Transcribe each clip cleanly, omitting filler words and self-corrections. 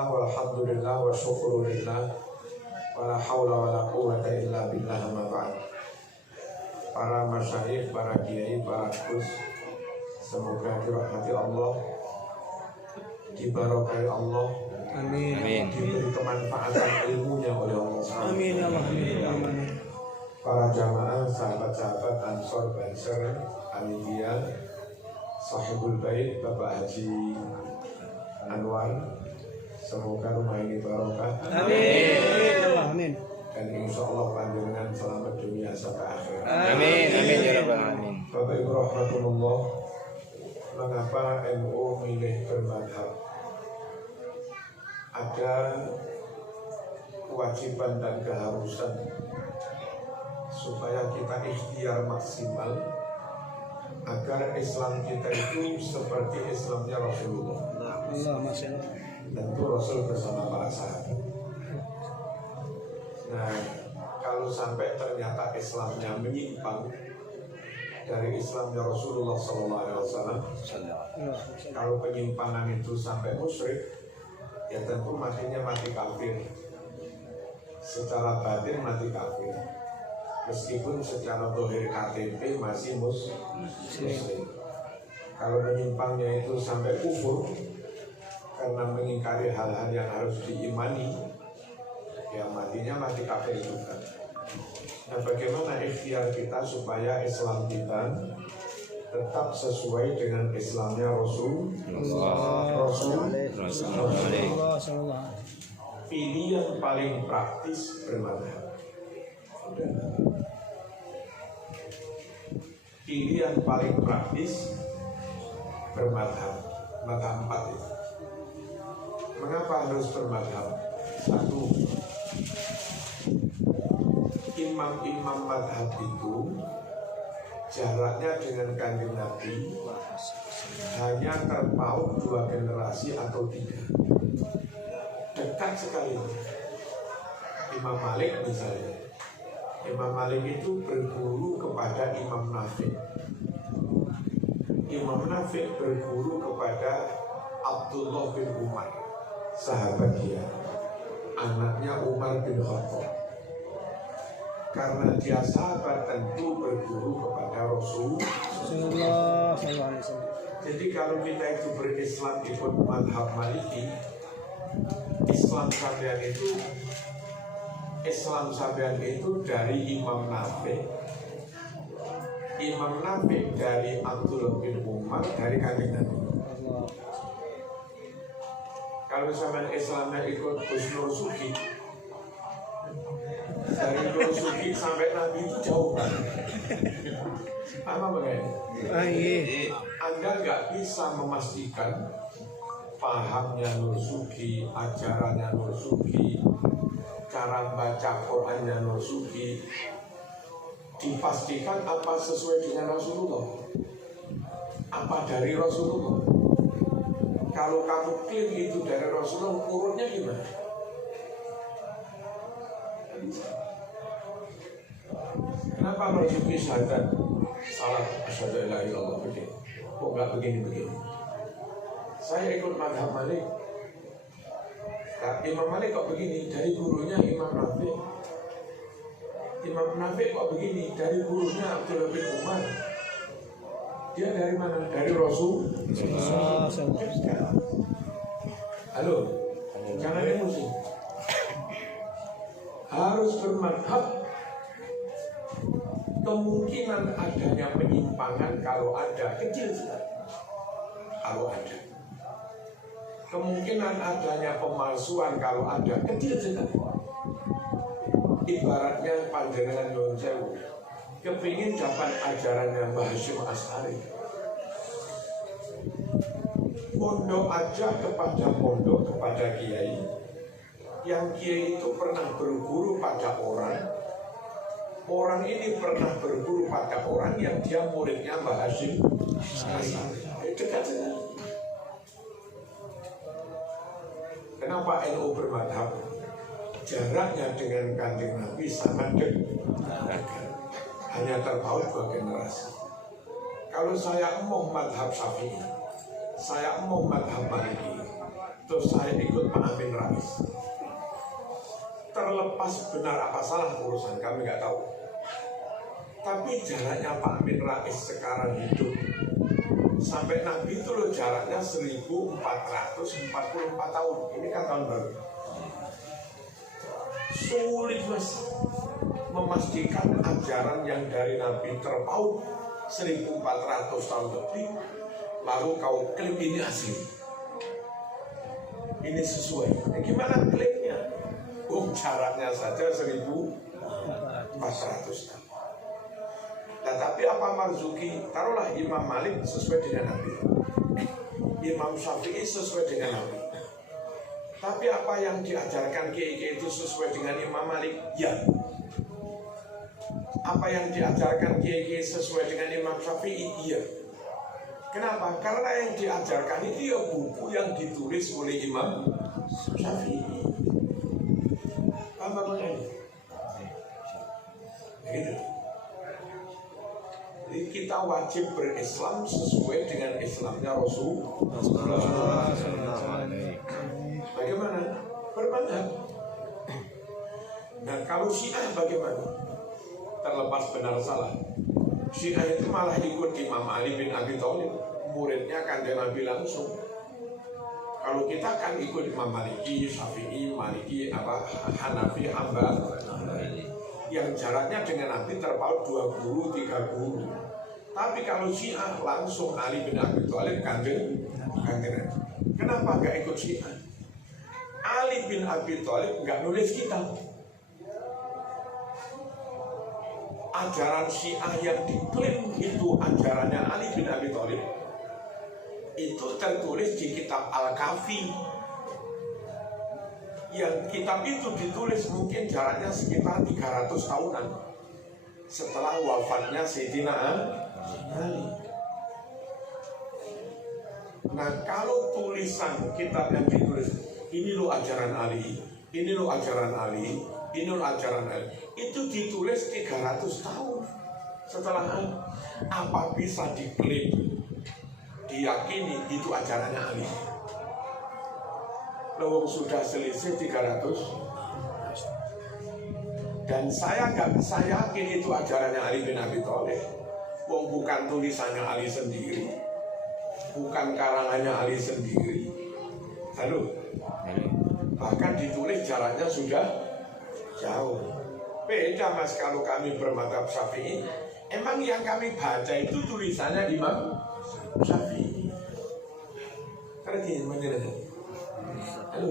Bismillah walhamdulillah wa syukurillah wa la hawla wa la quwwata illa billah ma ba'd. Para masyayikh, para kiai, para gus, semoga dirahmati Allah, diberkahi Allah, Amin. diberi kemanfaatan ilmunya oleh Allah. Amin ya Allah. Amin. Para jamaah, sahabat-sahabat Ansor Banser Aliyah, Sahibul Bait Bapak Haji Anwar, semoga rumah ini barokah. Amin. Amin. Dan insya Allah panjenengan selamat dunia sampai akhirat. Amin. Amin ya rabbal alamin. Bapak Ibu rahmatullah, mengapa NU milih bermadhab? Ada kewajiban dan keharusan supaya kita ikhtiar maksimal agar Islam kita itu seperti Islamnya Rasulullah. Allah masya Allah. Tentu Rasul bersama para sahabat. Nah, kalau sampai ternyata Islamnya menyimpang dari Islamnya Rasulullah SAW, kalau penyimpangan itu sampai musyrik, ya tentu matinya mati kafir. Secara batin mati kafir. Meskipun secara zahir KTP masih muslim. Kalau menyimpangnya itu sampai kufur karena mengingkari hal-hal yang harus diimani, ya matinya mati kafir juga. Nah, bagaimana ikhtiar kita supaya Islam kita tetap sesuai dengan Islamnya Rasulullah. Pilih yang paling praktis bermadhab. Pilih yang paling praktis bermadhab. Madhab 4 itu. Mengapa harus bermadhab? Satu, imam-imam madhab itu jaraknya dengan kanjeng Nabi hanya terpaut 2 generasi atau 3. Dekat sekali. Imam Malik misalnya, Imam Malik itu berguru kepada Imam Nafi'. Imam Nafi' berguru kepada Abdullah bin Umar, sahabat dia, anaknya Umar bin Khattab. Karena dia sahabat, tentu berguru kepada Rasulullah. Jadi kalau kita itu berislam ikut madhab Maliki, Islam sampean itu dari Imam Nafi'. Imam Nafi' dari Abdullah bin Umar, dari kanjeng Nabi. Kalau sampean Islamnya ikut Gus Nur Suki, dari Nur Suki sampai Nabi itu jauh banget. Apa begini? Anda nggak bisa memastikan pahamnya Nur Suki, ajarannya Nur Suki, cara baca Qurannya Nur Suki, dipastikan apa sesuai dengan Rasulullah, apa dari Rasulullah. Kalau kamu klaim itu dari Rasulullah, urutnya gimana? Kenapa Rasulullah syahadat salat asyhadu alla ilaha illallah begini? Kok nggak begini-begini? Saya ikut madhab Malik. Nah, Imam Malik kok begini? Dari gurunya Imam Nafi'. Imam Nafi' kok begini? Dari gurunya Abdullah bin Umar. Dia dari mana? Dari Rasul. Halo, jangan emosi. Harus bermadhab. Kemungkinan adanya penyimpangan kalau ada, kecil sekali. Kalau ada. Kemungkinan adanya pemalsuan kalau ada, kecil sekali. Ibaratnya panjenengan Nyuwun Sewu kepingin dapat ajarannya Mbah Hasyim Asy'ari, pondok aja kepada pondok, kepada kiai, yang kiai itu pernah berguru pada orang ini pernah berguru pada orang yang dia muridnya Mbah Hasyim Asy'ari. Dekat sekali. Kenapa NU bermadhab? Jaraknya dengan kanjeng Nabi sangat dekat, hanya terpaut 2 generasi. Kalau saya mau madhab Syafi'i, saya mau madhab Maliki, terus saya ikut Pak Amin Rais. Terlepas benar apa salah urusan kami nggak tahu. Tapi jaraknya Pak Amin Rais sekarang hidup sampai Nabi itu loh jaraknya 1444 tahun. Ini kan tahun baru. Sulit mas memastikan ajaran yang dari Nabi terpaut 1400 tahun lebih, lalu kau klaim ini asli, ini sesuai. Gimana klaimnya? Jaraknya saja 1400 tahun. Nah, tapi apa Marzuki? Taruhlah Imam Malik sesuai dengan Nabi, Imam Syafi'i sesuai dengan Nabi. Tapi apa yang diajarkan kiai itu sesuai dengan Imam Malik? Ya. Apa yang diajarkan kiai sesuai dengan Imam Syafi'i? Iya. Kenapa? Karena yang diajarkan itu ya buku yang ditulis oleh Imam Syafi'i. Paham bagaimana ini? Begitu. Jadi kita wajib berislam sesuai dengan Islamnya Rasulullah. Bagaimana? Bermadhab. Nah kalau Syiah bagaimana? Terlepas benar salah, Syiah itu malah ikut Imam Ali bin Abi Thalib, muridnya Kanjeng Nabi langsung. Kalau kita kan ikut Imam Maliki, Syafi'i, Maliki, Hanafi, Hambal, yang jaraknya dengan Nabi terpaut 2 guru, 3 guru. Tapi kalau Syiah langsung Ali bin Abi Thalib, Kanjeng Nabi. Kenapa nggak ikut Syiah? Ali bin Abi Thalib nggak nulis kitab. Ajaran Syiah yang diklaim itu ajarannya Ali bin Abi Thalib itu tertulis di kitab Al-Kafi. Yang kitab itu ditulis mungkin jaraknya sekitar 300 tahunan setelah wafatnya Sayyidina Ali. Nah kalau tulisan kitab yang ditulis, ini loh ajaran Ali, ini loh ajaran Ali, ini loh ajaran Ali, itu ditulis 300 tahun setelah Ali. Apa bisa diklaim, diyakini itu ajarannya Ali? Lawang sudah selisih 300. Dan saya nggak bisa yakin itu ajarannya Ali bin Abi Thalib. Wong bukan tulisannya Ali sendiri, bukan karangannya Ali sendiri. Halo, bahkan ditulis jaraknya sudah jauh. Beda mas kalau kami bermadhab Syafi'i. Emang yang kami baca itu tulisannya Imam Syafi'i. Ngerti mengenai? Halo.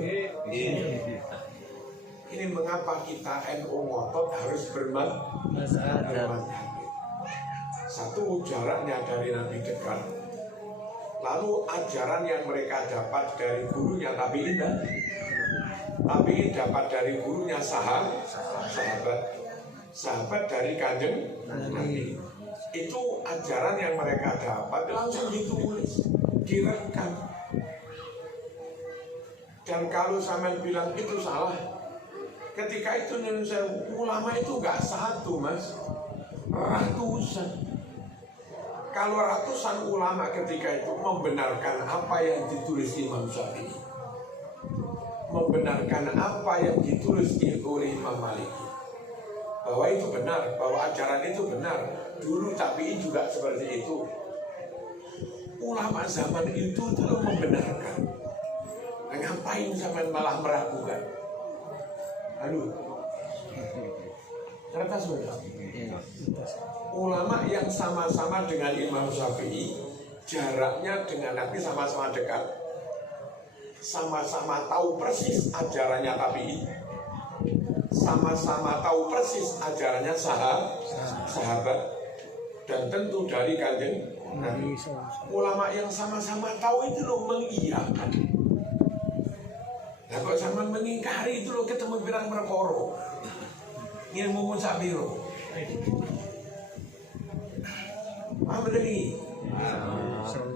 Ini mengapa kita NU ngotot harus bermadhab. Satu, jaraknya dari Nabi dekat. Lalu ajaran yang mereka dapat dari gurunya tabi'in, tabi'in dapat dari gurunya sahabat dari Kanjeng Nabi. Itu ajaran yang mereka dapat langsung ditulis, direkam. Dan kalau sampean bilang itu salah, ketika itu Indonesia ulama itu nggak satu mas, ratusan. Kalau ratusan ulama ketika itu membenarkan apa yang ditulis Imam Syafi'i, membenarkan apa yang ditulis oleh Imam Malik, bahwa itu benar, bahwa ajaran itu benar. Dulu tabi'in juga seperti itu. Ulama zaman itu loh membenarkan. Nah, ngapain zaman malah meragukan? Aduh, ternyata sudah. Ulama yang sama-sama dengan Imam Syafi'i, jaraknya dengan Nabi sama-sama dekat, sama-sama tahu persis ajarannya tabi'in, sama-sama tahu persis ajarannya sahabat, dan tentu dari Kanjeng Nabi. Ulama yang sama-sama tahu itu loh mengiyakan. Nah kok sama mengingkari itu loh, ketemu pirang perkara ilmu musabiro. Paham lagi?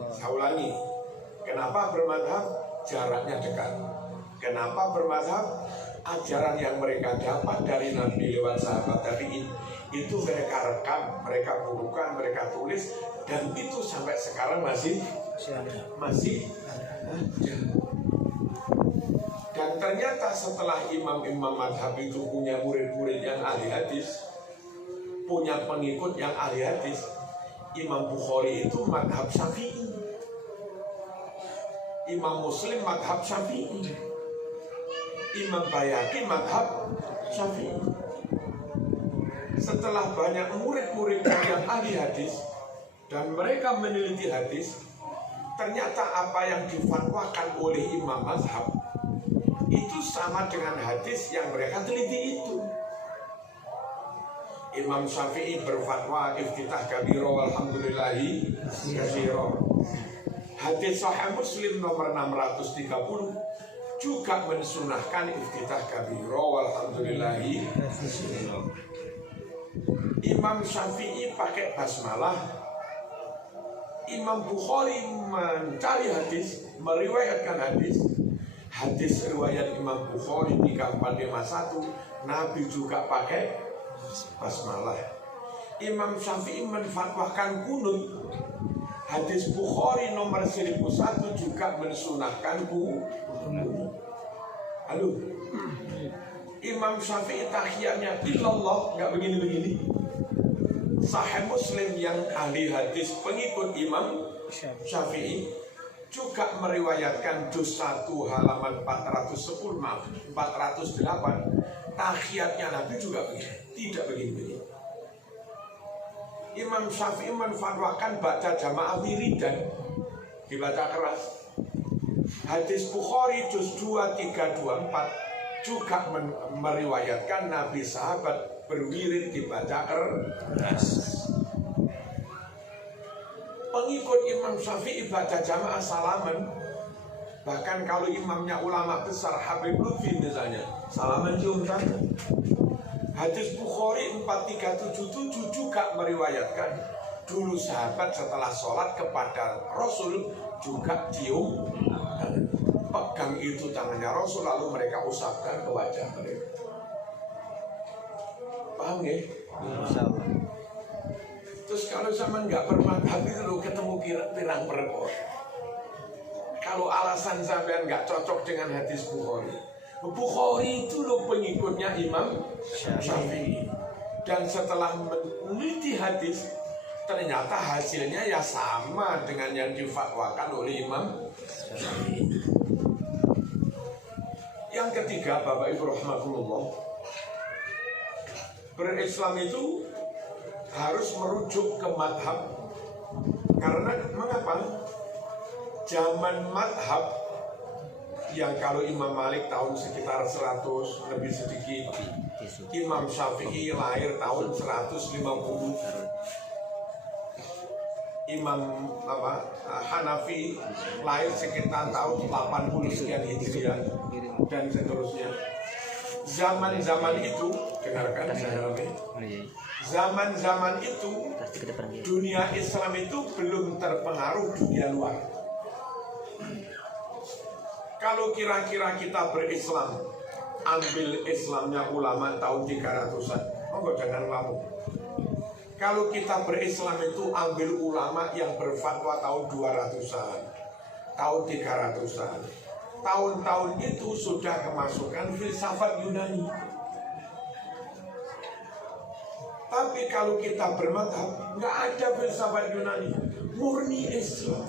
Saya ulangi. Kenapa bermadhab? Jaraknya dekat. Kenapa bermadhab? Ajaran yang mereka dapat dari Nabi lewat sahabat tabi'in itu mereka rekam, mereka bukukan, mereka tulis, dan itu sampai sekarang masih ada. Ternyata setelah imam-imam madhab itu punya murid-murid yang ahli hadis, punya pengikut yang ahli hadis, Imam Bukhari itu madhab Syafi'i, Imam Muslim madhab Syafi'i, Imam Bayhaqi madhab Syafi'i. Setelah banyak murid-murid yang ahli hadis dan mereka meneliti hadis, ternyata apa yang difatwakan oleh imam mazhab itu sama dengan hadis yang mereka teliti itu. Imam Syafi'i berfatwa iftitah kabiro walhamdulillahi katsiro. Hadis Sahih Muslim nomor 630 juga mensunahkan iftitah kabiro walhamdulillahi katsiro. Imam Syafi'i pakai basmalah. Imam Bukhari mencari hadis, meriwayatkan hadis. Hadis riwayat Imam Bukhari 3451, Nabi juga pakai basmalah. Imam Syafi'i menfatwakan kunut. Hadis Bukhari nomor 1001 juga mensunahkan kunut. Aduh, Imam Syafi'i tahiyatnya illallah, nggak begini-begini. Sahih Muslim yang ahli hadis pengikut Imam Syafi'i juga meriwayatkan juz 1 halaman 408 tahiyatnya Nabi juga begini, tidak begini-begini. Imam Syafi'i menfatwakan baca jamaah wiridan, dibaca keras. Hadis Bukhari juz 2 324 juga meriwayatkan Nabi sahabat berwirid dibaca keras. Pengikut Imam Syafi'i baca jamaah salaman. Bahkan kalau imamnya ulama besar Habib Lutfi misalnya, salaman cium tangan. Hadis Bukhari 4377 juga meriwayatkan dulu sahabat setelah sholat kepada Rasul juga cium tangan. Pegang itu tangannya Rasul lalu mereka usapkan ke wajah mereka. Paham ya? Insyaallah. Terus kalau zaman nggak bermadhab itu lo ketemu pirang perkor. Kalau alasan sampean nggak cocok dengan hadis Bukhari, Bukhari itu lo pengikutnya Imam Syafi'i. Dan setelah meneliti hadis, ternyata hasilnya ya sama dengan yang difatwakan oleh Imam Syafi'i. Yang ketiga, Bapak Ibu rahimakumullah, berislam itu harus merujuk ke madhab. Karena mengapa? Zaman madhab yang kalau Imam Malik tahun sekitar 100 lebih sedikit, Imam Syafi'i lahir tahun 150, Imam Hanafi lahir sekitar tahun 80 sekian Hijriah dan seterusnya. Zaman-zaman itu, dengarkan saya zaman-zaman itu dunia Islam itu belum terpengaruh dunia luar. Kalau kira-kira kita berislam, ambil Islamnya ulama tahun 300-an, monggo jangan ngamuk. Kalau kita berislam itu ambil ulama yang berfatwa tahun 200-an, tahun 300-an. Tahun-tahun itu sudah kemasukan filsafat Yunani. Tapi kalau kita bermadhab, nggak ada filsafat Yunani, murni Islam.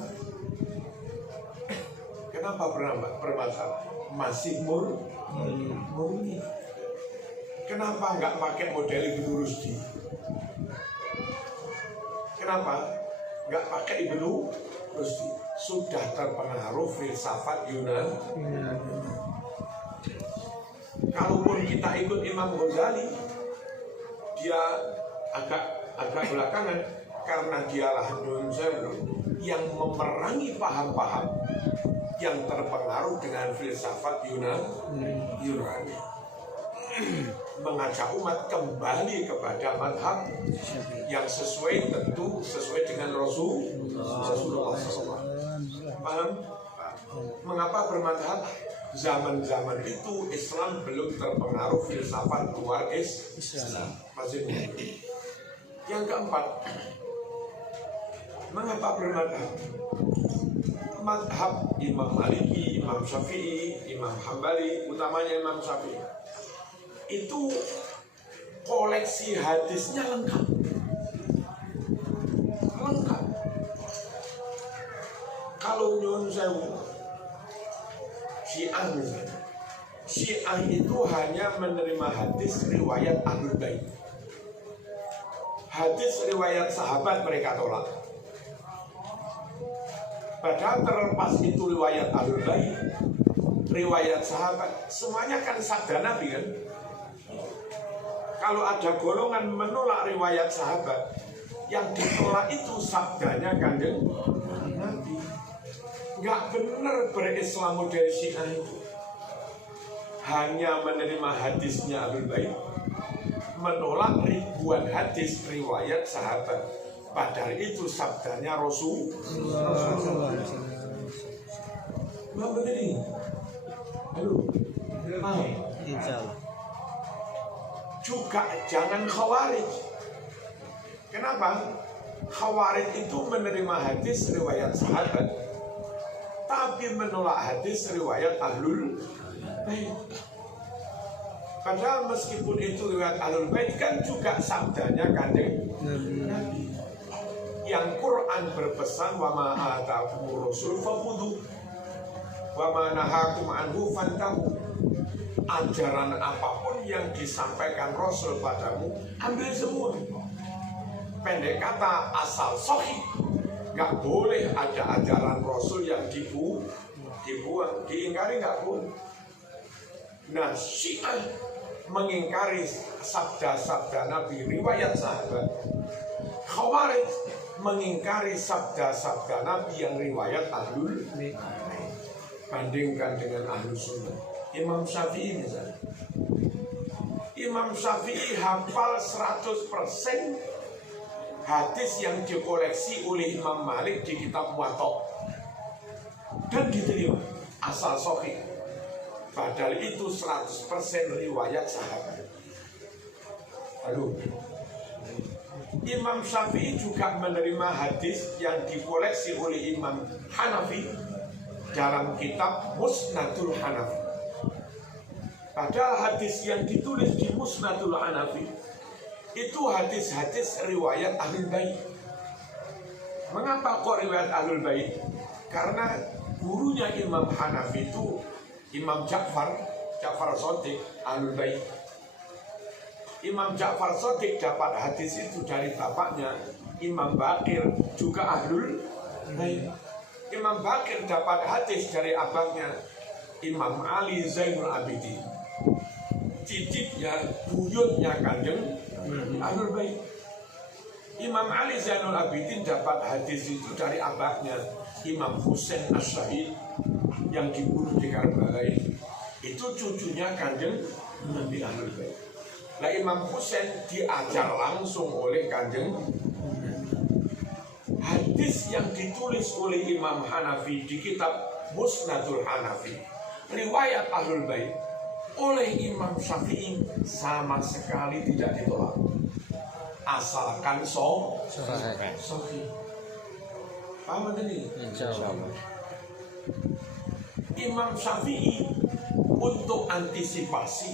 Kenapa bermadhab? Masih murni. Kenapa nggak pakai model Ibnu Rusdi? Kenapa nggak pakai Ibnu Rusdi? Sudah terpengaruh filsafat Yunani. Kalaupun kita ikut Imam Ghazali, dia agak belakangan karena dialah yang memerangi paham-paham yang terpengaruh dengan filsafat Yunani. Mengajak umat kembali kepada madhab yang sesuai dengan Rasulullah SAW. Paham? Mengapa bermadhab? Zaman-zaman itu Islam belum terpengaruh filsafat luar Islam. Masih. Yang keempat, Mengapa bermadhab? Madhab Imam Maliki, Imam Syafi'i, Imam Hambali, utamanya Imam Syafi'i, itu koleksi hadisnya lengkap. Lengkap. Kalau nyun sewu, Syiah misalnya, Syiah itu hanya menerima hadis riwayat Ahlul Bait. Hadis riwayat sahabat mereka tolak. Padahal terlepas itu riwayat Ahlul Bait, riwayat sahabat, semuanya kan sabda Nabi kan. Kalau ada golongan menolak riwayat sahabat, yang ditolak itu sabdanya Kanjeng Nabi. Nggak benar berislam model Syiah itu. Hanya menerima hadisnya Ahlul Bait, menolak ribuan hadis riwayat sahabat. Padahal itu sabdanya Rasulullah. Bang bener ini? Halo, paham? Insyaallah. Juga jangan khawarij. Kenapa? Khawarij itu menerima hadis riwayat sahabat, tapi menolak hadis riwayat Ahlul Bait. Padahal meskipun itu riwayat Ahlul Bait kan juga sabdanya Kanjeng Nabi. Yang Quran berpesan wa ma ataakumur rasul fakhudhu wa ma nahakum anhu fantahu. Ajaran apapun yang disampaikan Rasul padamu, ambil semua. Pendek kata, asal sahih. Gak boleh ada ajaran Rasul yang dibuang, diingkari gak boleh. Nah, Syiah mengingkari sabda-sabda Nabi riwayat sahabat. Khawarij mengingkari sabda-sabda Nabi yang riwayat Ahlul Bait. Bandingkan dengan Ahlus Sunnah. Imam Syafi'i misalnya. Imam Syafi'i hafal 100% hadis yang dikoleksi oleh Imam Malik di kitab Muwatta. Dan diterima asal sahih. Padahal itu 100% riwayat sahabat. Lalu Imam Syafi'i juga menerima hadis yang dikoleksi oleh Imam Hanafi dalam kitab Musnadul Hanafi. Padahal hadis yang ditulis di Musnadul Hanafi itu hadis-hadis riwayat Ahlul Bait. Mengapa kok riwayat Ahlul Bait? Karena gurunya Imam Hanafi itu Imam Ja'far Shadiq Ahlul Bait. Imam Ja'far Shadiq dapat hadis itu dari bapaknya Imam Bakir juga Ahlul Bait. Imam Bakir dapat hadis dari abangnya Imam Ali Zainul Abidin, cicitnya, buyutnya Kanjeng Ahlul Bait. Imam Ali Zainul Abidin dapat hadis itu dari abahnya Imam Husain As-Syahid yang dibunuh di Karbala. Itu cucunya Kanjeng Nabi Ahlul Bait. Nah, Imam Husain diajar langsung oleh Kanjeng. Hadis yang ditulis oleh Imam Hanafi di kitab Musnadul Hanafi, riwayat Ahlul Bait, oleh Imam Syafi'i sama sekali tidak ditolak. Asalkan sahih. Paham ini? Insyaallah. Imam Syafi'i untuk antisipasi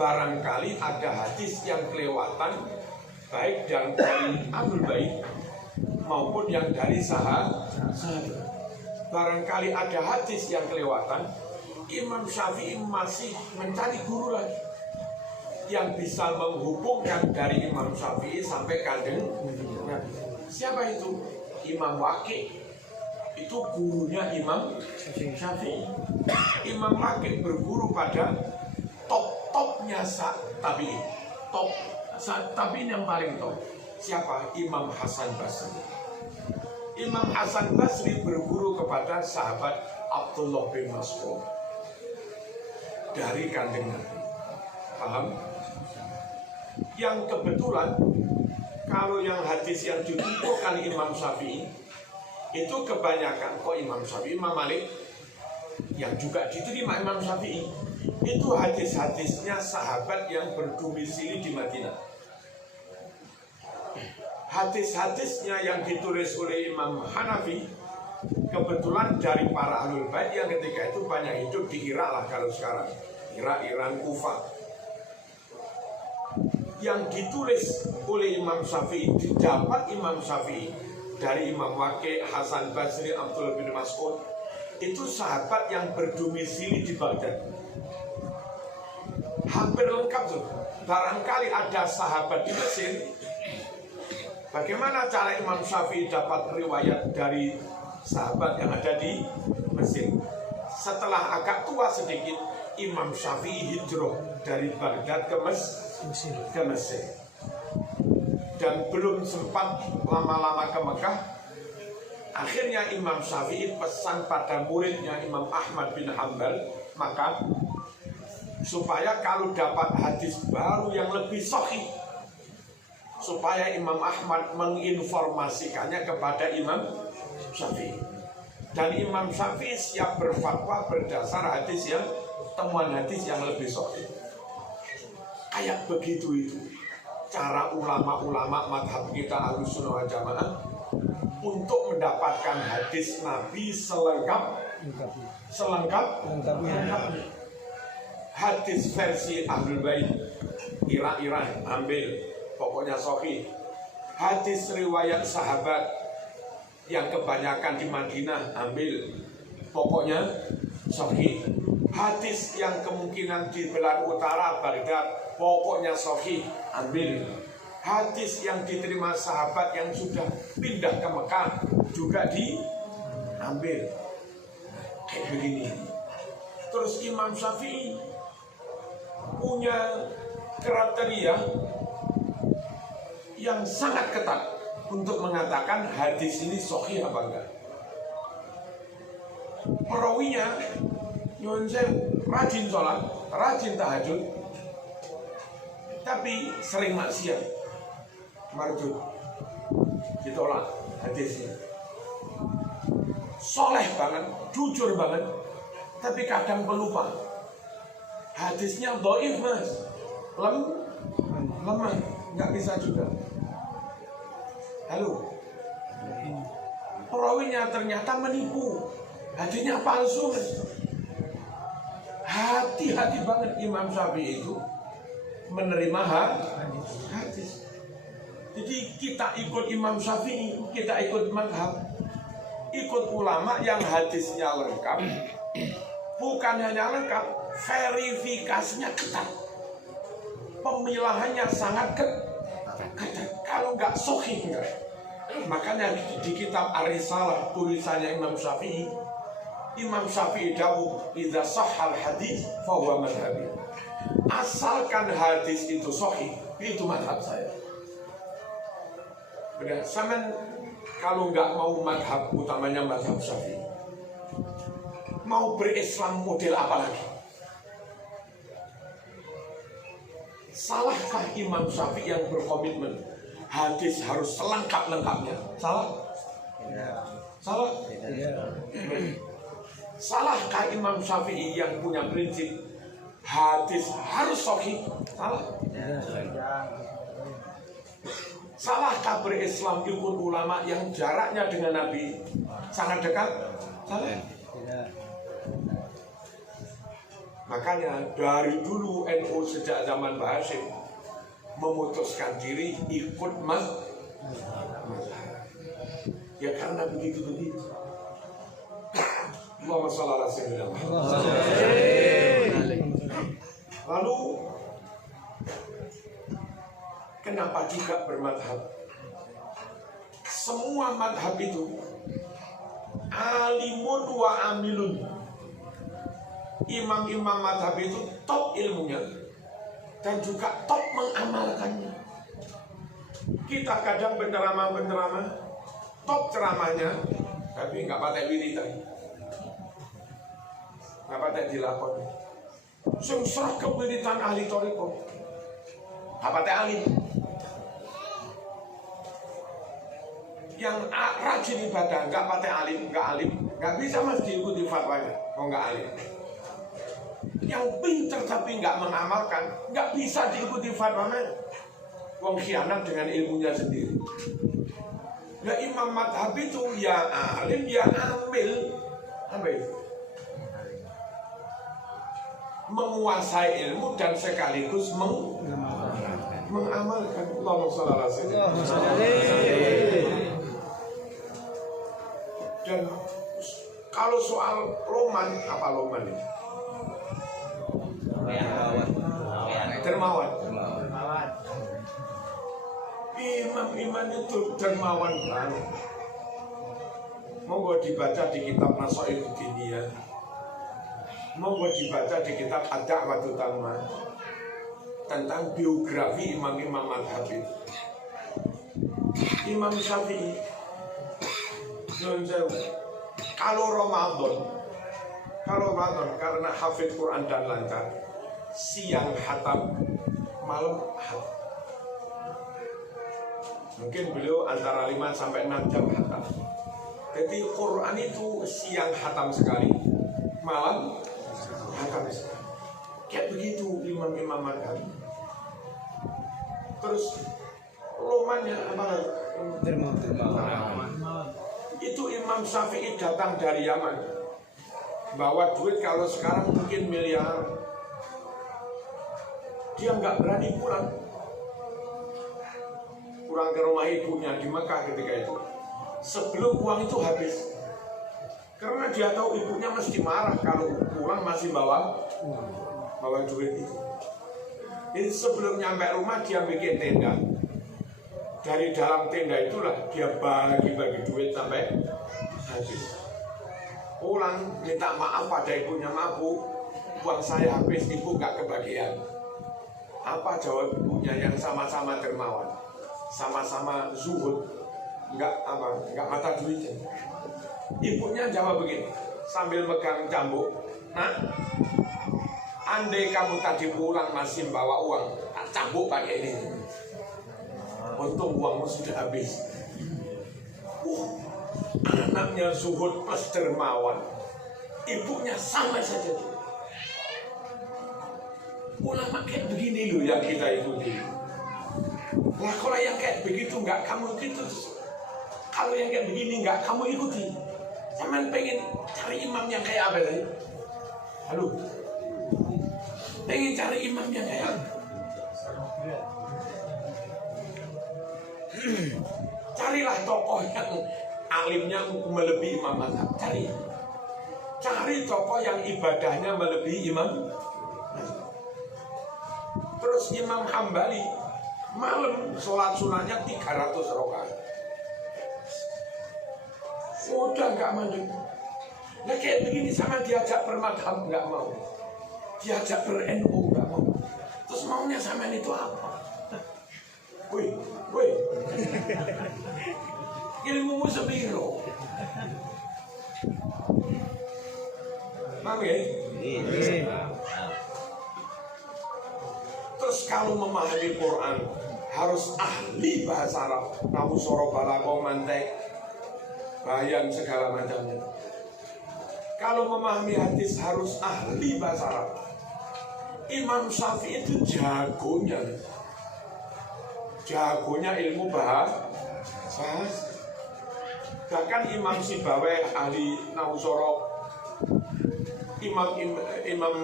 barangkali ada hadis yang kelewatan, baik dari Ahlul Bait maupun yang dari sahabat. Barangkali ada hadis yang kelewatan, Imam Syafi'i masih mencari guru lagi yang bisa menghubungkan dari Imam Syafi'i sampai Kanjeng Nabi. Siapa itu? Imam Waqi'. Itu gurunya Imam Syafi'i. Imam Waqi' berguru pada top-topnya tabi'in. Top tabi'in yang paling top. Siapa? Imam Hasan Basri. Imam Hasan Basri berguru kepada sahabat Abdullah bin Mas'ud dari Kanjeng Nabi. Paham? Yang kebetulan kalau yang hadis yang dikumpulkan Imam Syafi'i itu kebanyakan kok Imam Syafi'i, Imam Malik yang juga diterima Imam Syafi'i itu hadis-hadisnya sahabat yang berdomisili di Madinah. Hadis-hadisnya yang ditulis oleh Imam Hanafi kebetulan dari para ahlul bait yang ketika itu banyak hidup di Irak lah kalau sekarang, Irak, Iran, Kufah. Yang ditulis oleh Imam Syafi'i, didapat Imam Syafi'i dari Imam Waqi', Hasan Basri, Abdullah bin Mas'ud, itu sahabat yang berdomisili di Baghdad. Hampir lengkap tuh. Barangkali ada sahabat di Mesir. Bagaimana cara Imam Syafi'i dapat riwayat dari sahabat yang ada di Mesir? Setelah agak tua sedikit, Imam Syafi'i hijrah dari Baghdad ke Mesir. Dan belum sempat lama-lama ke Mekah. Akhirnya Imam Syafi'i pesan pada muridnya Imam Ahmad bin Hanbal, maka supaya kalau dapat hadis baru yang lebih sahih, supaya Imam Ahmad menginformasikannya kepada Imam Syafi'i. Dan Imam Syafi'i siap berfatwa berdasar hadis yang temuan hadis yang lebih sahih. Kayak begitu itu cara ulama-ulama madhab kita Ahlussunnah wal Jamaah untuk mendapatkan hadis Nabi selengkapnya. Hadis versi Ahlul Bait Iran ambil, pokoknya sahih. Hadis riwayat sahabat yang kebanyakan di Madinah ambil, pokoknya sahih. Hadis yang kemungkinan di belahan utara Baghdad, pokoknya sahih, ambil. Hadis yang diterima sahabat yang sudah pindah ke Mekah juga diambil. Kayak begini. Terus Imam Syafi'i punya kriteria yang sangat ketat untuk mengatakan hadis ini sahih apa enggak. Perawinya rajin sholat, rajin tahajud, tapi sering maksiat, mardud, ditolak hadisnya. Soleh banget, jujur banget, tapi kadang pelupa. Hadisnya dhaif mas, lemah, nggak bisa juga. Halo, perawinya ternyata menipu, hadisnya palsu mas. Hati-hati banget Imam Syafi'i itu menerima hadis. Jadi kita ikut Imam Syafi'i, kita ikut madhab, ikut ulama yang hadisnya lengkap. Bukan hanya lengkap, verifikasinya ketat, pemilahannya sangat ketat. Kalau nggak sahih enggak. Makanya di kitab Ar-Risalah tulisannya Imam Syafi'i, Imam Syafi'i dawuh, "Idza sahhal hadis fa huwa madhhabi." Asalkan hadis itu sahih, itu madhab saya. Benar, sama kalau nggak mau madhab utamanya madhab Syafi'i, mau berislam model apa lagi? Salahkah Imam Syafi'i yang berkomitmen hadis harus selengkap-lengkapnya? Salah? Salah? Salahkah Imam Syafi'i yang punya prinsip hadis harus sahih? Salah? Salahkah berislam ikut ulama yang jaraknya dengan Nabi sangat dekat? Salah? Makanya dari dulu NU sejak zaman Mbah Hashim memutuskan diri ikut ya karena begitu-begitu. Allahumma shalli ala sayyidina Muhammad. Lalu kenapa juga bermadhab? Semua madhab itu alimun wa amilun. Imam-imam madhab itu top ilmunya dan juga top mengamalkannya. Kita kadang penceramah top ceramahnya, tapi nggak pakai wiridan, nggak pakai dilakon. Sengsara kewiridan ahli thariqah, nggak pakai alim. Yang rajin ibadah nggak pakai alim, nggak bisa mas diikuti fatwanya, mau nggak alim. Yang pintar tapi nggak mengamalkan, nggak bisa diikuti fatwanya. Wong khianat dengan ilmunya sendiri. Nah imam madhab itu ya alim ya amil. Apa itu? Menguasai ilmu dan sekaligus mengamalkan. Allahumma shalli ala sayyidina. Dan kalau soal loman, apa loman itu? Dermawan. Imam itu dermawan banget. Monggo dibaca di kitab Nasail Diniyah. Monggo dibaca di kitab Ad-Da'watut Tammah tentang biografi imam-imam madhab itu. Imam Syafi'i kalau Ramadan karena hafid Quran dan lancar, siang hatam, malam hatam. Mungkin beliau antara 5 sampai 6 jam hatam. Jadi Quran itu siang hatam sekali, malam hatam sekali. Kayak begitu imam-imam madhab. Terus lomannya apa? Dermawan. Itu Imam Syafi'i datang dari Yaman, bawa duit kalau sekarang mungkin miliar. Dia nggak berani pulang ke rumah ibunya di Mekah ketika itu sebelum uang itu habis, karena dia tahu ibunya mesti marah kalau pulang masih bawa duit itu. Jadi sebelum nyampe rumah dia bikin tenda. Dari dalam tenda itulah dia bagi-bagi duit sampai habis. Pulang minta maaf pada ibunya, maaf bu, uang saya habis, ibu gak kebagian. Apa jawab ibunya yang sama-sama dermawan, sama-sama zuhud, nggak mata duitnya. Ibunya jawab begini sambil megang cambuk, nah, andai kamu tadi pulang masih bawa uang, tak cambuk pakai ini. Untung uangmu sudah habis. Anaknya zuhud plus dermawan, ibunya sama saja. Ulama kayak begini loh yang kita ikuti. Nah kalau yang kayak begitu nggak kamu ikuti, kalau yang kayak begini nggak kamu ikuti. Cuman pengen cari imam yang kayak apa tadi? Halo, pengen cari imam yang kayak apa? Carilah tokoh yang alimnya melebihi imam mazhab. Cari tokoh yang ibadahnya melebihi imam. Terus Imam Hambali malam sholat sunahnya 300 rakaat. Udah nggak mandek. Nah kayak begini sama diajak bermadhab nggak mau, diajak ber-NU nggak mau. Terus maunya sama itu apa? Woi, ilmumu sepiro? Paham ya? Terus kalau memahami Quran harus ahli bahasa Arab, nahu soro balago mantek, bayan segala macamnya. Kalau memahami hadis harus ahli bahasa Arab. Imam Syafi'i itu jagonya ilmu bahasa. Bahkan Imam Sibawayh ahli nahu soro, Imam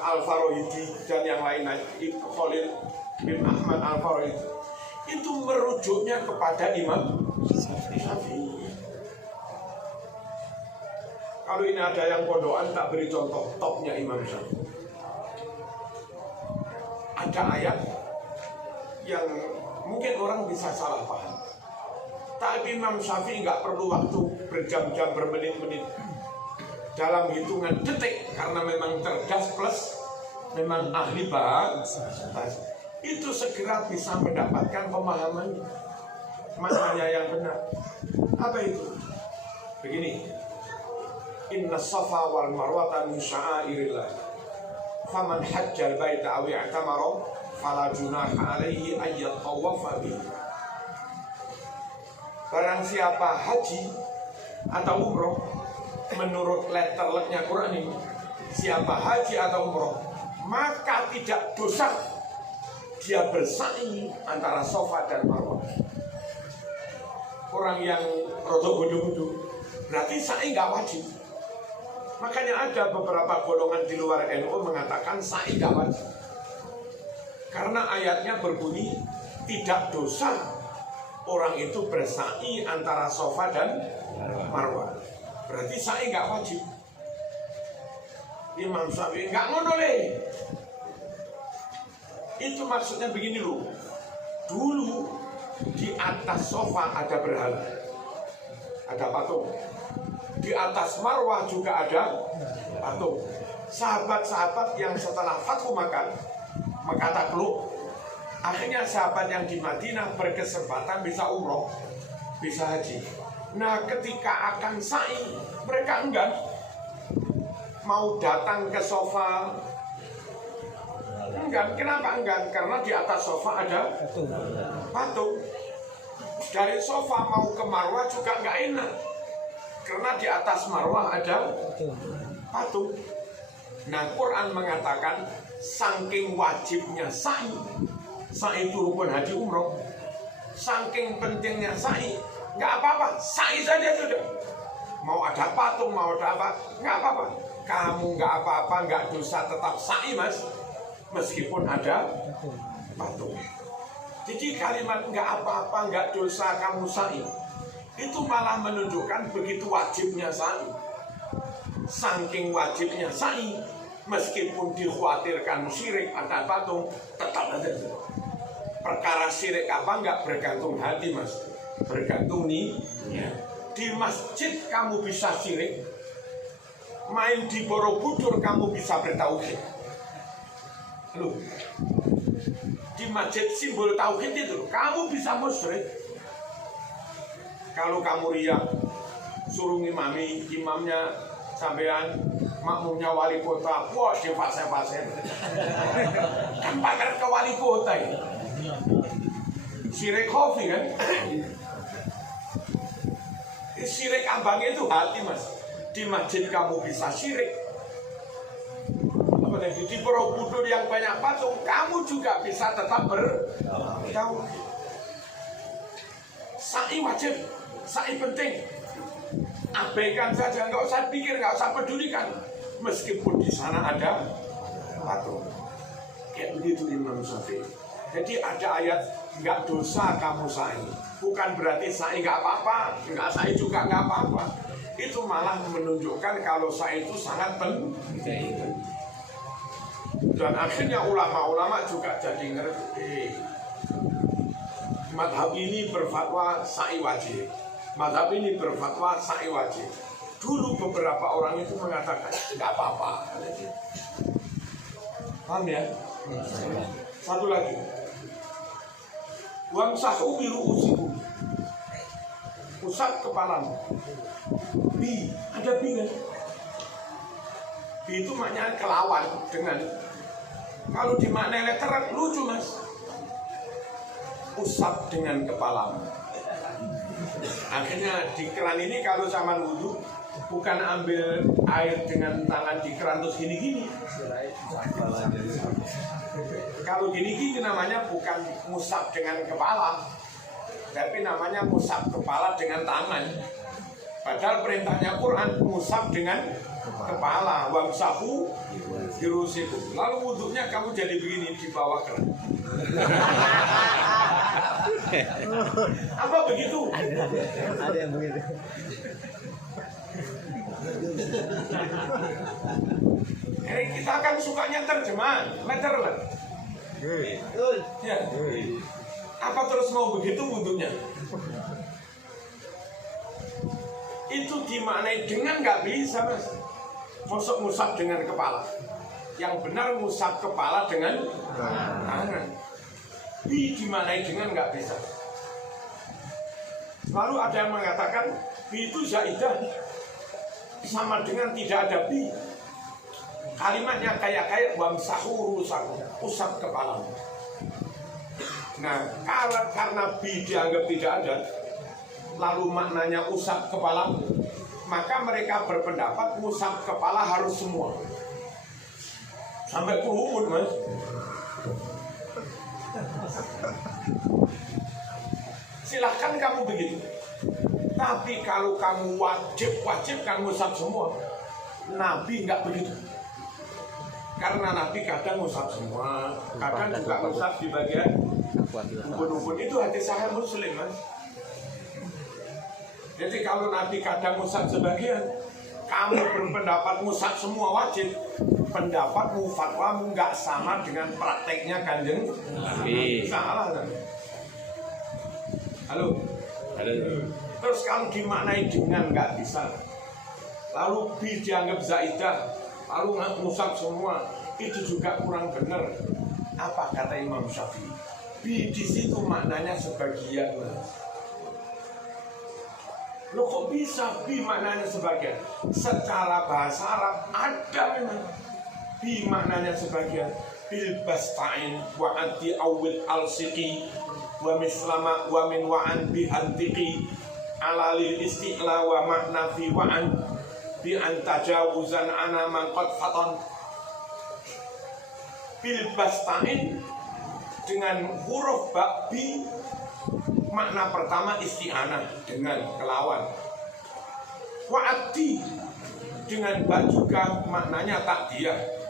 Al-Farohidi dan yang lain-lain, Khalil bin Ahmad Al-Farohidi itu merujuknya kepada Imam Syafi'i. Kalau ini ada yang pondokan tak beri contoh topnya Imam Syafi'i. Ada ayat yang mungkin orang bisa salah paham, tapi Imam Syafi'i nggak perlu waktu berjam-jam, bermenit-menit, dalam hitungan detik, karena memang cerdas plus memang ahli bahasa, itu segera bisa mendapatkan pemahaman maknanya yang benar. Apa itu? Begini, inna safa wal marwata min sya'airillah, faman hajjal baita aw i'tamara fala junaha alaihi ayyat tawafa bihi. Barang siapa haji atau umroh, menurut letternya Quran ini, siapa haji atau umroh maka tidak dosa dia bersa'i antara Safa dan Marwah. Orang yang rodok bodoh-bodoh berarti sa'i nggak wajib. Makanya ada beberapa golongan di luar NU mengatakan sa'i nggak wajib. Karena ayatnya berbunyi tidak dosa orang itu bersa'i antara Safa dan Marwah. Berarti sa'i nggak wajib. Imam Syafi'i nggak ngono le. Itu maksudnya begini loh. Dulu di atas Safa ada berhala, ada patung. Di atas Marwah juga ada patung. Sahabat-sahabat yang setelah Fathu Makkah takluk, akhirnya sahabat yang di Madinah berkesempatan bisa umroh, bisa haji. Nah, ketika akan sa'i, mereka enggan mau datang ke Safa. Enggan, kenapa enggan? Karena di atas Safa ada patung. Dari Safa mau ke Marwah juga nggak enak, karena di atas Marwah ada patung. Nah, Quran mengatakan saking wajibnya sa'i itu rukun haji umroh, saking pentingnya sa'i, nggak apa-apa, sa'i saja sudah. Mau ada patung, mau ada apa, nggak apa-apa. Kamu nggak apa-apa, nggak dosa, tetap sa'i mas, meskipun ada patung. Jadi kalimat nggak apa-apa, nggak dosa kamu sa'i, itu malah menunjukkan begitu wajibnya sa'i. Saking wajibnya sa'i, meskipun dikhawatirkan syirik ada patung, tetap ada. Perkara syirik apa nggak bergantung hati mas, bergantung nih. Di masjid kamu bisa syirik, main di Borobudur kamu bisa bertauhid. Loh, di masjid simbol tauhid itu kamu bisa musyrik. Kalau kamu riak, suruh ngimami, imamnya sampean, makmumnya wali kota, wah di fase-fase kan pamer ke wali kota ini. Syirik khofi kan. Syirik ambangnya itu hati mas. Di masjid kamu bisa syirik, apalagi di Borobudur yang banyak patung, kamu juga bisa tetap bertauhid. Sa'i wajib, sa'i penting. Abaikan saja, nggak usah pikir, nggak usah pedulikan, meskipun di sana ada patung. Kayak begitu Imam Syafi'i. Jadi ada ayat nggak dosa kamu sa'i, bukan berarti sa'i nggak apa-apa, nggak sa'i juga nggak apa-apa. Itu malah menunjukkan kalau sa'i itu sangat penting. Dan akhirnya ulama-ulama juga jadi ngerti. Madhab ini berfatwa sa'i wajib, madhab ini berfatwa sa'i wajib. Dulu beberapa orang itu mengatakan nggak apa-apa. Paham ya? Satu lagi, wamsahu bi ru'usikum, usap kepalamu. Bi, ada bi kan? Bi itu maknanya kelawan dengan, kalau dimaknai letteran lucu mas. Usap dengan kepalamu. Akhirnya di keran ini kalau zaman wudhu, bukan ambil air dengan tangan di keran terus gini-gini. Kalau gini-gini namanya bukan musab dengan kepala, tapi namanya musab kepala dengan tangan. Padahal perintahnya Quran musab dengan kepala, wamsahu birusikum. Lalu wudhunya kamu jadi begini di bawah keran. Apa begitu? Ada yang begitu. Kita kan sukanya terjemahan, letterlet. Ya. Apa terus mau begitu wudhunya? Itu dimaknai dengan nggak bisa mas. Masuk musab dengan kepala. Yang benar musab kepala dengan tangan. Bi dimaknai dengan nggak bisa. Lalu ada yang mengatakan bi itu zaidah, sama dengan tidak ada bi. Kalimatnya kayak wamsahu rusakum, usap kepalamu. Nah, karena bi dianggap tidak ada, lalu maknanya usap kepalamu, maka mereka berpendapat usap kepala harus semua, sampai kerumun mas. Silahkan kamu begitu. Tapi kalau kamu wajib kan ngusap semua. Nabi nggak begitu. Karena Nabi kadang ngusap semua, kadang juga ngusap di bagian ubun-ubun. Itu hadis Sahih Muslim, Mas. Jadi kalau Nabi kadang ngusap sebagian, kamu berpendapat ngusap semua wajib, pendapatmu, fatwamu nggak sama dengan prakteknya Kanjeng Nabi. Salah kan? Halo? Terus kalau dimaknai dengan nggak bisa, lalu bi dianggap zaidah, lalu ngusap semua, itu juga kurang benar. Apa kata Imam Syafi'i? Bi di situ maknanya sebagian. Loh kok bisa bi maknanya sebagian? Secara bahasa Arab ada memang bi maknanya sebagian. Bil basta'in wa anti awid al-siqi wa mislama wa min wa'an bi antiqi ala lil isti'la wa makna fi wa'an bi antajawuzan ana man qad fatan. Bil basta'in dengan huruf bi, makna pertama isti'anah dengan kelawan. Wa'ati dengan ba juga maknanya takdiyah.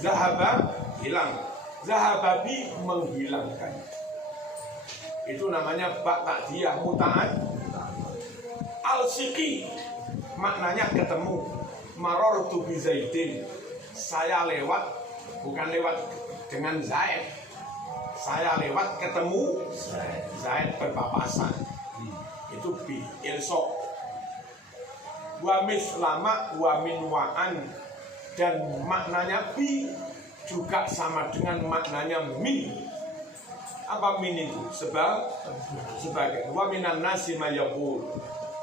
Zahaba hilang, zahababi menghilangkan. Itu namanya ba takdiyah muta'ad. Al-siqi maknanya ketemu. Marartu bi Zaidin, saya lewat, bukan lewat dengan Zaid. Saya lewat ketemu Zaid berpapasan. Itu bi ilsok. Wa mislama wa min wa'an, dan maknanya bi juga sama dengan maknanya min. Apa min itu? Sebagian. Wa minan nasi mayaqul,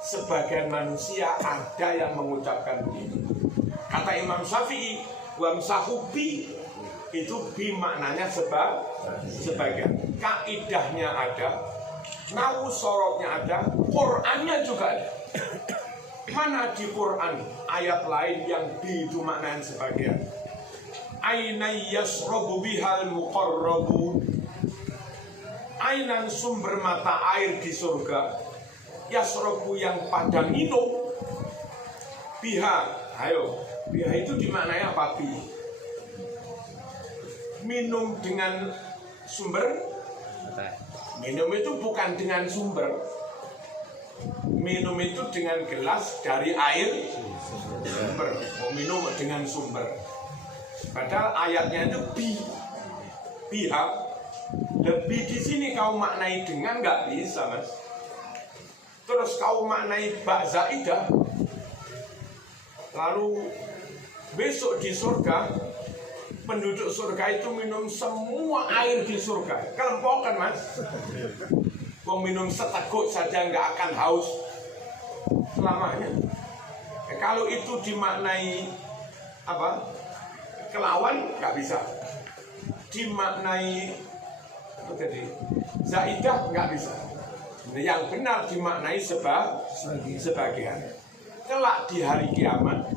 sebagian manusia ada yang mengucapkan begini. Kata Imam Syafi'i, wa msahu bi, itu bi maknanya sebagian. Kaidahnya ada, nahu sorotnya ada, Qur'annya juga ada. Mana di Quran ayat lain yang bi itu maknanya sebagian? Aina yasrobu bihal muqarrabun, ainan sumber mata air di surga, yasrobu yang pada minum, biha, ayo, biha itu dimaknai apa bi? Minum dengan sumber, minum itu bukan dengan sumber, minum itu dengan gelas dari air sumber, mau minum dengan sumber. Padahal ayatnya itu biha. Lebih di sini kau maknai dengan nggak bisa, Mas. Terus kau maknai ba zaidah, lalu besok di surga penduduk surga itu minum semua air di surga. Kelempokan, Mas. Mau minum seteguk saja nggak akan haus selamanya. Kalau itu dimaknai apa? Kelawan nggak bisa. Dimaknai jadi zaidah nggak bisa. Yang benar dimaknai sebagian. Kelak di hari kiamat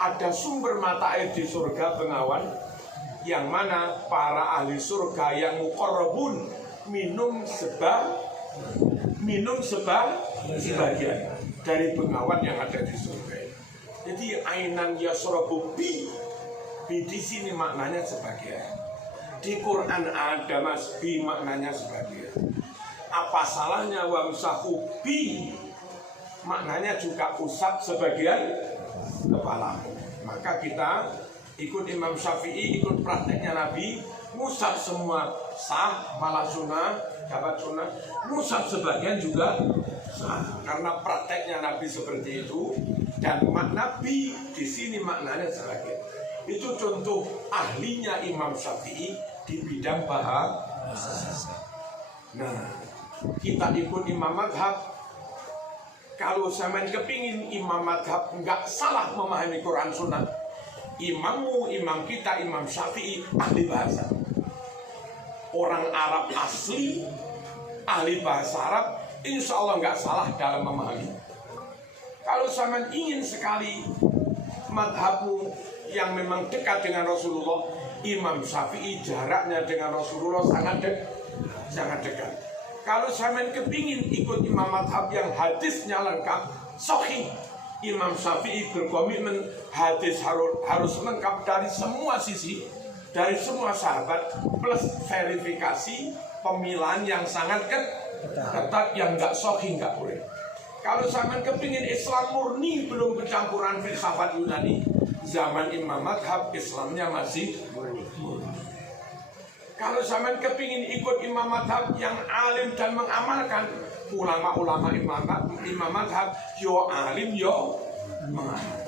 ada sumber mata air di surga pengawan, yang mana para ahli surga yang muqarrabun minum sebagian dari pengawan yang ada di surga. Jadi ainan yasrabu bi di sini maknanya sebagian. Di Quran ada, Mas, bi maknanya sebagian. Apa salahnya wamsahu bi maknanya juga usap sebagian kepala. Maka kita ikut Imam Syafi'i, ikut prakteknya Nabi, ngusap semua sah, malah sunnah, dapat sunnah. Ngusap sebagian juga sah, karena prakteknya Nabi seperti itu. Dan makna bi di sini maknanya sebagian. Itu contoh ahlinya Imam Syafi'i di bidang bahasa. Nah, kita ikut Imam Madhab. Kalau sampean kepingin Imam Madhab nggak salah memahami Quran Sunnah, imammu, imam kita, Imam Syafi'i ahli bahasa, orang Arab asli, ahli bahasa Arab, insya Allah nggak salah dalam memahami. Kalau sampean ingin sekali madhabmu yang memang dekat dengan Rasulullah, Imam Syafi'i jaraknya dengan Rasulullah sangat dekat. Kalau sampean kepingin ikut imam madhab yang hadisnya lengkap, sahih, Imam Syafi'i berkomitmen hadis harus lengkap dari semua sisi, dari semua sahabat, plus verifikasi pemilahan yang sangat ketat, yang nggak sahih nggak boleh. Kalau sampean kepingin Islam murni, belum pencampuran filsafat Yunani, zaman imam madhab Islamnya masih murni. Kalau sampean kepingin ikut imam madhab yang alim dan mengamalkan, ulama-ulama imam madhab yo alim yo mengamalkan.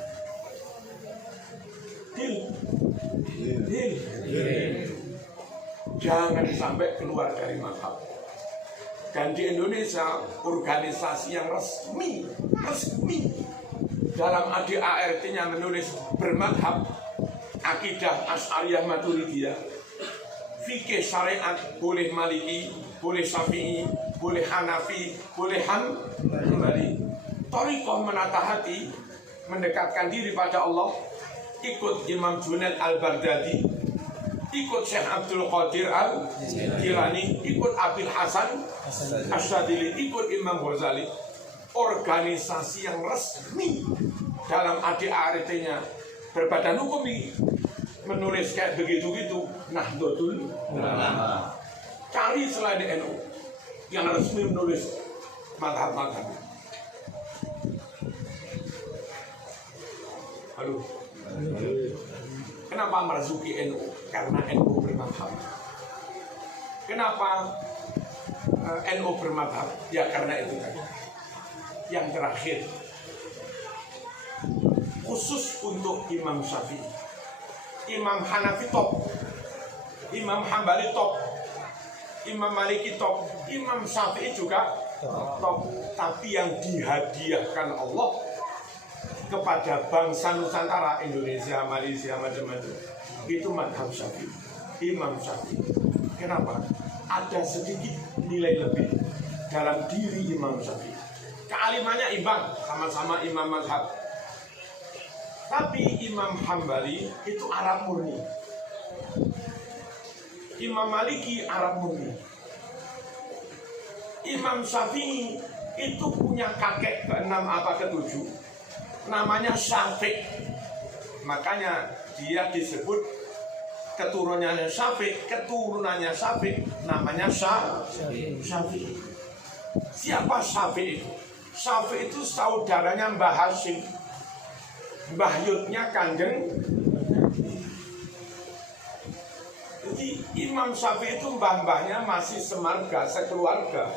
Jangan sampai keluar dari madhab. Dan di Indonesia organisasi yang resmi dalam ADART-nya menulis bermadhab, akidah Asy'ariyah Maturidiyah, fikih syariat boleh Maliki, boleh Syafi'i, boleh Hanafi, boleh Hambali. Thariqah menata hati, mendekatkan diri pada Allah, ikut Imam Junaid Al-Baghdadi, ikut Syekh Abdul Qadir Al-Jilani, ikut Abil Hasan Asyadili, ikut Imam Ghazali. Organisasi yang resmi dalam ADART-nya berbadan hukum ini menulis kayak begitu-gitu, Nahdlatul Ulama. Cari selain NU yang resmi menulis madhab-madhab. Halo. Kenapa merasuki NU? Karena NU bermadhab. Kenapa NU bermadhab? Ya karena itu tadi. Yang terakhir, khusus untuk Imam Syafi'i, Imam Hanafi top, Imam Hambali top, Imam Maliki top, Imam Syafi'i juga top. Tapi yang dihadiahkan Allah kepada bangsa Nusantara, Indonesia, Malaysia, macam-macam, itu madhab Syafi'i, Imam Syafi'i. Kenapa? Ada sedikit nilai lebih dalam diri Imam Syafi'i. Kealimannya imbang, sama-sama imam madhab. Tapi Imam Hambali itu Arab murni, Imam Maliki Arab murni, Imam Syafi'i itu punya kakek ke-6 apa ke-7, namanya Syafiq. Makanya dia disebut keturunannya Syafiq, namanya Syafi'i. Siapa Syafi'i itu? Syafi'i itu saudaranya Mbah Hashim, Mbah Yudnya Kanjeng. Jadi Imam Syafi'i itu mbah-mbahnya masih semarga, sekeluarga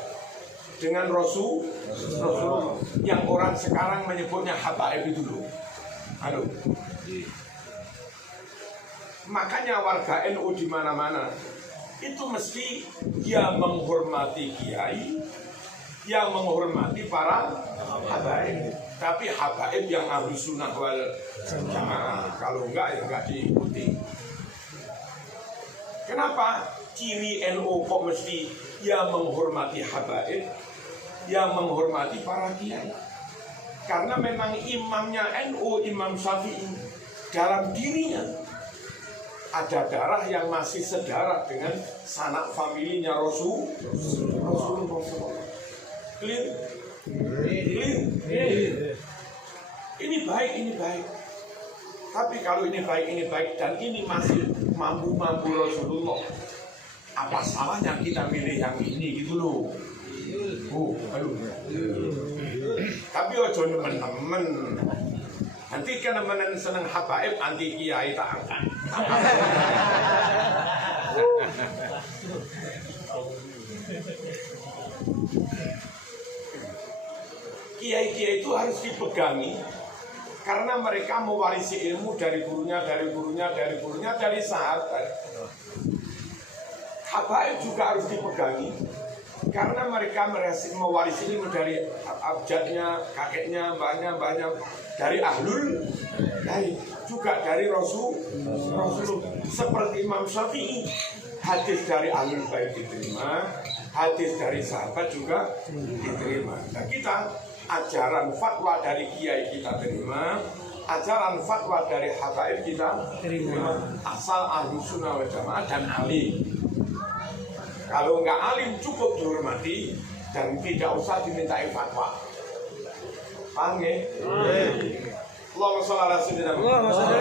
dengan Rasulullah, yang orang sekarang menyebutnya habaib itu dulu. Halo. Makanya warga NU di mana-mana itu mesti ya menghormati kiai, yang menghormati para habaib. Tapi habaib yang ahlu sunnah wal jamaah, kalau enggak ya enggak diikuti. Kenapa ciri NU kok mesti yang menghormati habaib, yang menghormati para kiai? Karena memang imamnya NU, Imam Syafi'i, dalam dirinya ada darah yang masih sedarah dengan sanak familinya Rasulullah. Clear? Ini baik. Tapi kalau ini baik dan ini masih mampu Rasulullah, apa salahnya kita milih yang ini gitu loh? Tapi ojo nemen-nemen. Nanti kan nemen seneng habaib, anti kiai tak angkat. Kiai-kiai itu harus dipegangi karena mereka mewarisi ilmu dari gurunya, dari sahabat. Habaib juga harus dipegangi karena mereka mewarisi ilmu dari abjadnya, kakeknya, mbahnya, dari ahlul baik, juga dari Rasulullah. Seperti Imam Syafi'i, hadis dari ahlul baik diterima, hadis dari sahabat juga diterima. Nah, kita ajaran fatwa dari kiai kita terima, ajaran fatwa dari habaib kita terima, asal ahli sunnah wal jamaah dan alim. Kalau nggak alim cukup dihormati dan tidak usah dimintai fatwa. Paham ya? Allahumma sholli ala sayyidina Muhammad.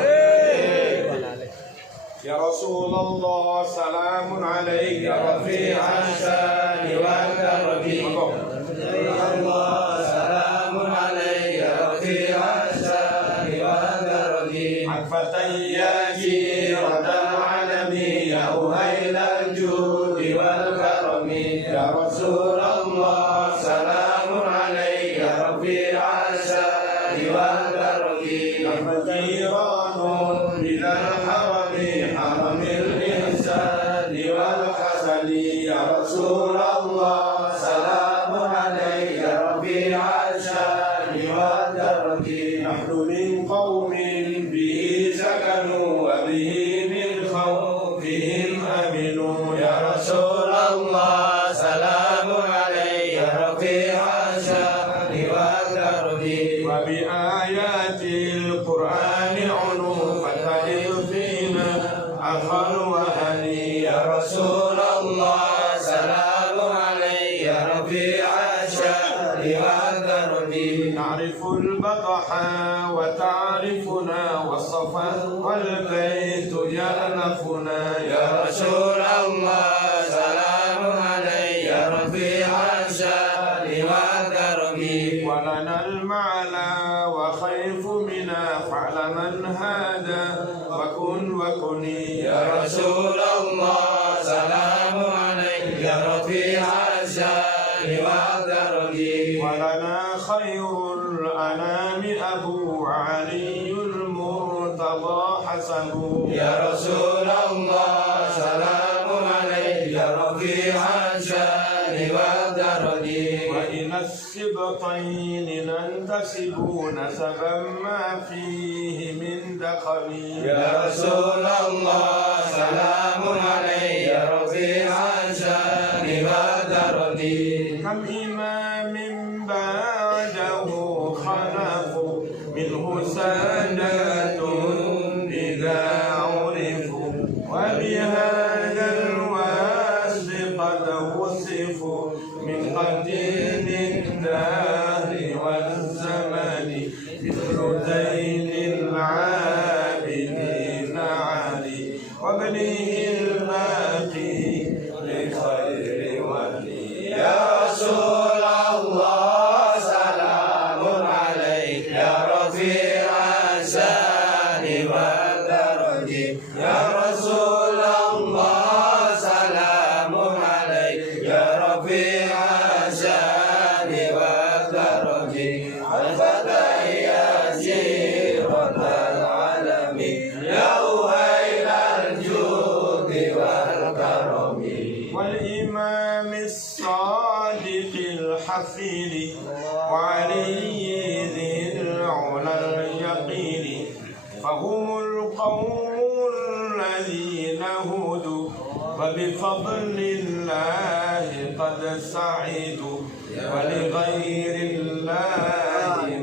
Ya Rasulullah, salamun alaika rafi'an syani wal karami. Rasulullah, salamun alaika rafi'an syani wal karami. Al-fatayya jiratal alami ya uhailal judi wal karami. Ya Rasulullah, salamun alaika rafi'an syani wal karami. Al-jiranun bilal harami haramil ihsani wal hasani. Ya Rasulullah, salamun alaika rafi'an syani wal karami. Nahnu min qawmin bihi sakanu wa bihi min khawfihim aminu. Ya Rasulullah, salamun alaika rafi'an syani wal karami. Wa bi ayatil Qur'ani unufan hadith fina akhal wa hani. Ya Rasulullah, salamun alaika rafi'an syani wal karami. Na'riful bataha wa ta'rifuna was-safa wal baytu ya'lafuna. Ya Rasulullah, salamun alaika rafi'an syani wal karami. Wa lana al-ma'la wa khayfu mina fa'la man hada wa kun wa kuni. Ya Rasulullah, salamun alaika rafi'an syani wal karami. Wa lana khayrul anami Abu Aliyul Murtada hasabu. Ya Rasulullah, salamun alaika rafi'an syani wal karami. Wa ila as-sibtayn nantasibu nasaban ma fihi min dakhali. Ya Rasulullah, salamun alaika rafi'an syani wal karami. Kam imamin ba'dahu khalafu minhu sadatun idza urifu wa bihadzal wasfi qad wusifu min qadimid dahri wal zamani mithlu zainil abidin ali wa ibnihil baqi li khairi wali. Ya Rasulullah, salamun alaika ya rafi'an syani wal karami. Ya Rasulullah, salamun alaika ya rafi'an syani wal karami. Al-fatayya jiratal alami ya uhailal judi wal karami. Wal imamis sadiqil hafili wa aliyyi dhil ulal yaqini. Fahumul qawmul ladhina hudu wa bifadlillahi qad sa'idu wa li ghayrillahi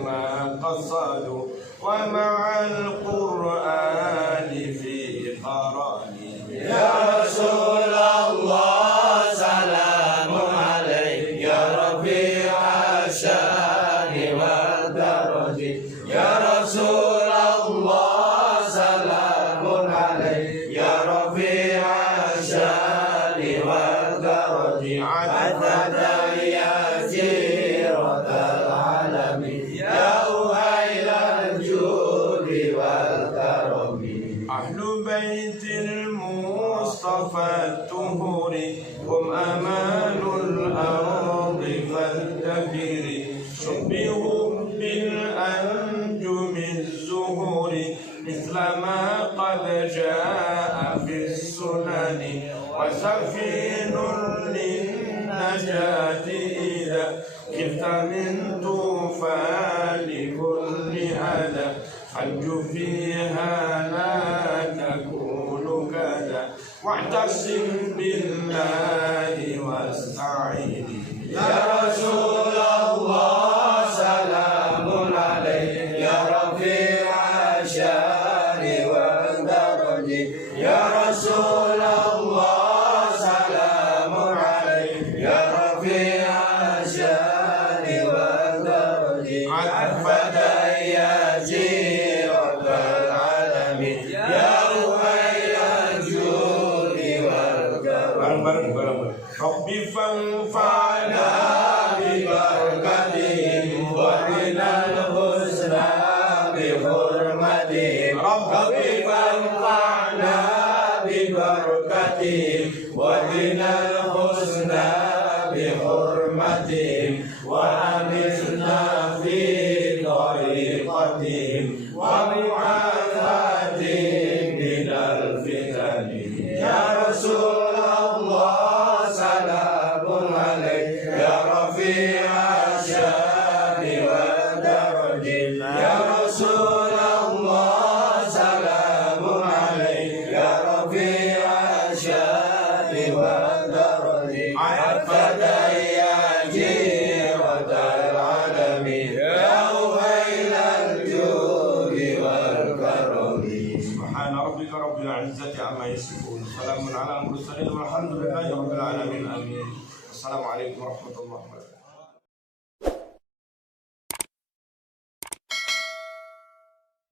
ma qasadu wa ma'al qur'ani fi qarani. Ya Rasulullah, salamun alaika ya rafi'an syani wal karami. Ya Rasulullah, salamun alaika ya rafi'an syani wal karami. Al-fatayya jiratal alami ya uhailal judi wal karami. Ahlu baitil Mustafa tuhuri hum amanul ardi fadabiri. Shubbihu bil anjumiz zuhuri mithla ma qad jaa fi sunani. Wa safinun lin najati idha kifta min tufani kulli ada. Anju fiha la takunu kada wa'tasim billahi wasta'ini. Ya Rasulullah, salamun alaika ya rafi'an Ya Rasulullah salamun alaik ya Rafi'a syani wa darji Al-Fatah ya Jiratal alamin Ya Ruhayyan judi wal karam Rabbi fanfa'na bi barakatihim wa dinal husna bi hurmatihim Rabbi fanfa'na bi barakatihim wa dinal husna bi hurmatihim wa amisna fi tariqatihim wa mu'afatihim minal fitani Ya Rasulullah salamun alaik ya Rafi'a syani wa darji Ya Rasulullah salamun alaik ya Rafi'a syani wa darji Al-Fatah ya Jiratal alamin ya Ruhailal judi wal karami Subhana rabbika rabbil izzati amma yasifun salamun ala al-mursalin walhamdulillahi rabbil alamin amin Assalamualaikum warahmatullahi wabarakatuh